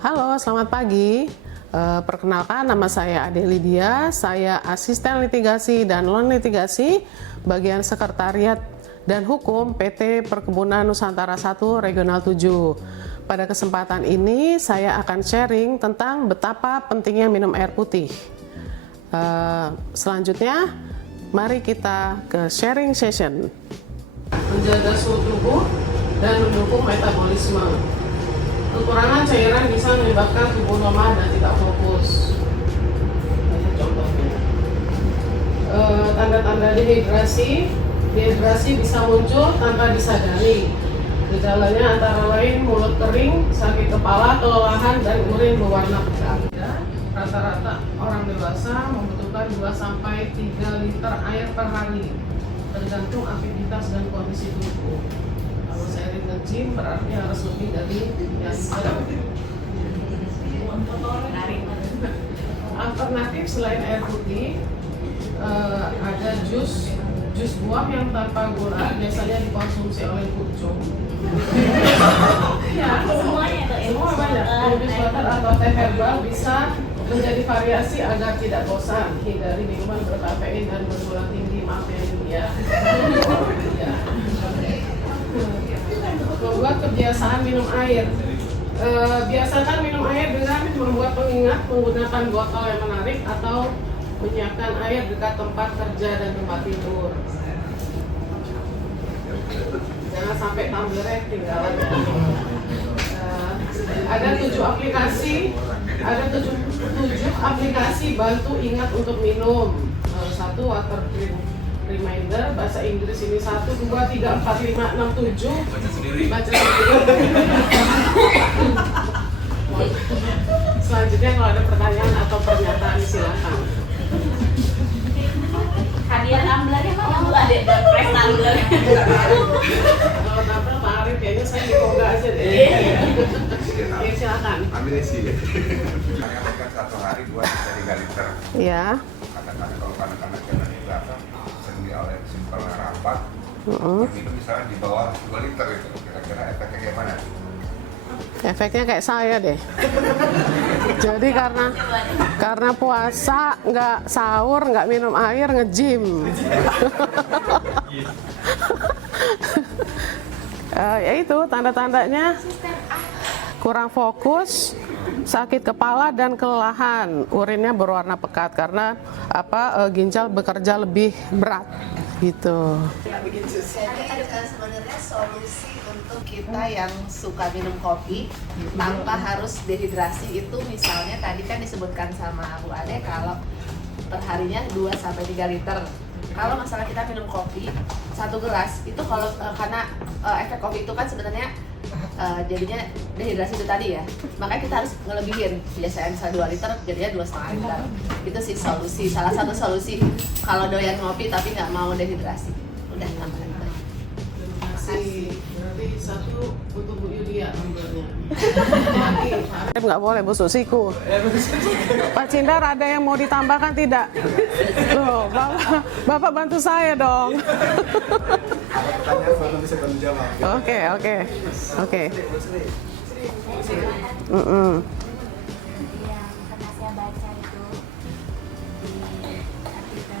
Halo, selamat pagi. Perkenalkan, nama saya Ade Lydia. Saya asisten litigasi dan non litigasi bagian sekretariat dan hukum PT Perkebunan Nusantara 1 Regional 7. Pada kesempatan ini saya akan sharing tentang betapa pentingnya minum air putih. Selanjutnya, mari kita ke sharing session. Menjaga suhu tubuh dan mendukung metabolisme. Kekurangan cairan bisa menyebabkan tubuh lemah dan tidak fokus. Banyak contohnya. Tanda-tanda dehidrasi. Dehidrasi bisa muncul tanpa disadari. Gejalanya antara lain mulut kering, sakit kepala, kelelahan, dan urin berwarna pekat. Rata-rata orang dewasa membutuhkan 2-3 liter air per hari, tergantung aktivitas dan kondisi tubuh. Kalau saya nge-gym berarti harus lebih dari yang alternatif selain air putih, ada jus buah yang tanpa gula, biasanya dikonsumsi oleh kucing. Ya, semua banyak. Jus water atau teh herbal bisa menjadi variasi agar tidak bosan. Hindari minuman berkafein dan bergula tinggi. Maaf ya. Membuat kebiasaan minum air. Biasakan minum air dengan membuat pengingat, menggunakan botol yang menarik atau menyiapkan air dekat tempat kerja dan tempat tidur. Jangan sampai tumblernya ketinggalan. Ada 7 aplikasi bantu ingat untuk minum. 1 water reminder, bahasa Inggris ini 1, 2, 3, 4, 5, 6, 7. Baca sendiri. Selanjutnya kalau ada pertanyaan atau pernyataan silakan. Hadiah tumblernya mana Bu? Ada press tumbler. Kalau tumbler Pak Arif kayaknya saya di Koga aja deh. Ya silakan. Ambil isi. Kan 1 hari 2-3 liter. Iya. Kadang-kadang kalau anak-anak yang berapa sering oleh simpel rapat, itu misalnya di bawah 2 liter itu, kira-kira efeknya kayak mana? Efeknya kayak saya deh. Jadi karena puasa, nggak sahur, nggak minum air, nge-gym. Ya itu tanda-tandanya kurang fokus, sakit kepala dan kelelahan, urinnya berwarna pekat karena ginjal bekerja lebih berat gitu. Jadi sebenarnya solusi untuk kita yang suka minum kopi tanpa harus dehidrasi itu misalnya tadi kan disebutkan sama Bu Ade kalau perharinya 2-3 liter. Kalau masalah kita minum kopi 1 gelas itu kalau karena efek kopi itu kan sebenarnya jadinya dehidrasi itu tadi ya, makanya kita harus ngelebihin, biasanya misalnya 2 liter jadinya 2,5 liter. Itu sih solusi, salah satu solusi kalau doyan ngopi tapi nggak mau dehidrasi. Udah tambahan. Berarti 1 untuk Bu Yulia nomornya. Nggak boleh busuk siku. Pak Cindar ada yang mau ditambahkan tidak? Loh, Bapak bantu saya dong. Ada pertanyaan kalau bisa bantu jawab. Oke. Yang pernah saya baca itu di artikel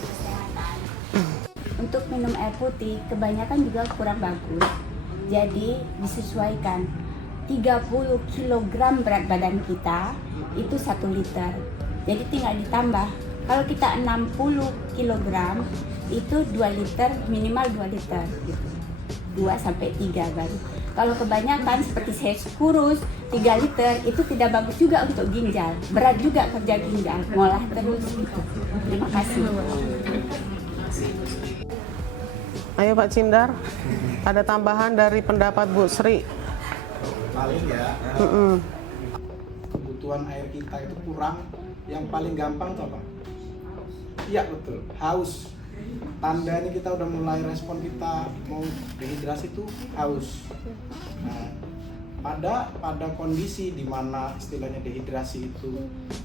kesehatan. Untuk minum air putih kebanyakan juga kurang bagus. Jadi disesuaikan 30 kg berat badan kita itu 1 liter. Jadi tinggal ditambah. Kalau kita 60 kg itu 2 liter, minimal 2 liter gitu. 2-3 baru. Kalau kebanyakan seperti saya kurus 3 liter itu tidak bagus juga untuk ginjal. Berat juga kerja ginjal, ngolah terus gitu. Terima kasih. Ayo Pak Cindar, ada tambahan dari pendapat Bu Sri. Paling ya, kebutuhan air kita itu kurang. Yang paling gampang itu apa? Iya betul, haus. Tandanya kita udah mulai respon kita mau dehidrasi itu haus. Nah, pada kondisi di mana istilahnya dehidrasi itu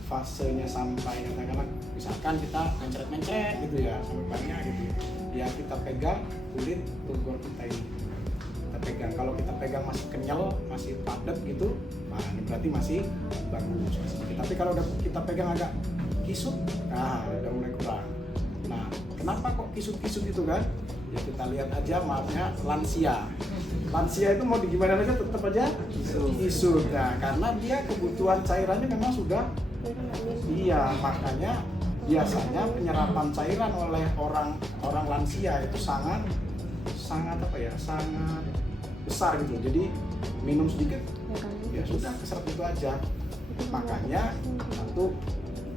fasenya sampai katakanlah misalkan kita mencret gitu ya sampai banyak gitu ya kita pegang kulit tunggul kita ini, kita pegang. Kalau kita pegang masih kenyal, masih padat gitu, nah ini berarti masih bagus. Masih sedikit. Tapi kalau udah kita pegang agak kisut, nah udah mulai kurang. Nah, kenapa kok kisut-kisut itu kan? Ya kita lihat aja maafnya lansia. Lansia itu mau digimana aja tetap aja kisut. Nah, karena dia kebutuhan cairannya memang sudah, iya, makanya biasanya penyerapan cairan oleh orang lansia itu sangat apa ya, sangat besar gitu. Jadi minum sedikit ya sudah keserap itu aja. Makanya satu,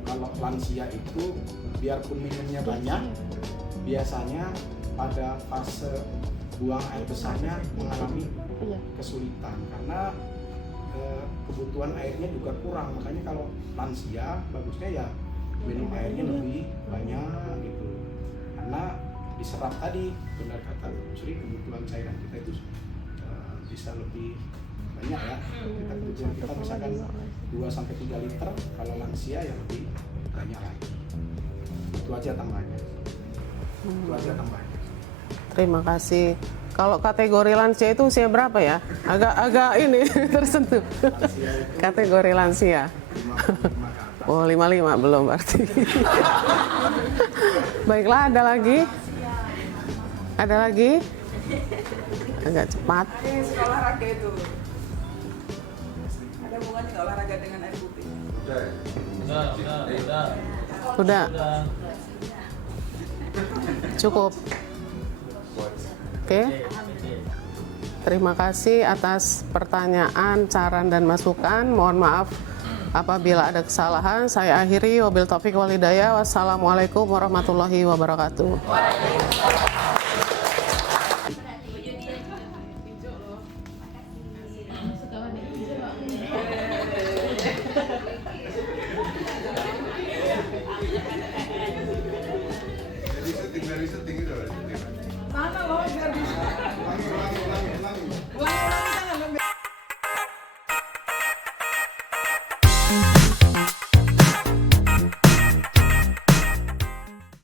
kalau lansia itu biarpun minumnya banyak, biasanya pada fase buang air besarnya mengalami kesulitan karena kebutuhan airnya juga kurang. Makanya kalau lansia bagusnya ya minum airnya lebih banyak gitu, karena diserap tadi, benar kata Bu Sri, kebutuhan cairan kita itu bisa lebih banyak ya. Kita kebutuhan kita misalkan 2-3 liter, kalau lansia ya lebih banyak lagi. Itu aja tambahnya. Terima kasih. Kalau kategori lansia itu usia berapa ya? Agak ini tersentuh. Kategori lansia. 55 ke atas. Oh, 55 belum berarti. Baiklah, ada lagi? Ada lagi? Agak cepat. Suka olahraga itu. Ada hubungannya nggak olahraga dengan air putih? Sudah. Cukup. Oke. Terima kasih atas pertanyaan, saran, dan masukan. Mohon maaf apabila ada kesalahan. Saya akhiri, wabil taufiq wal hidayah. Wassalamualaikum warahmatullahi wabarakatuh.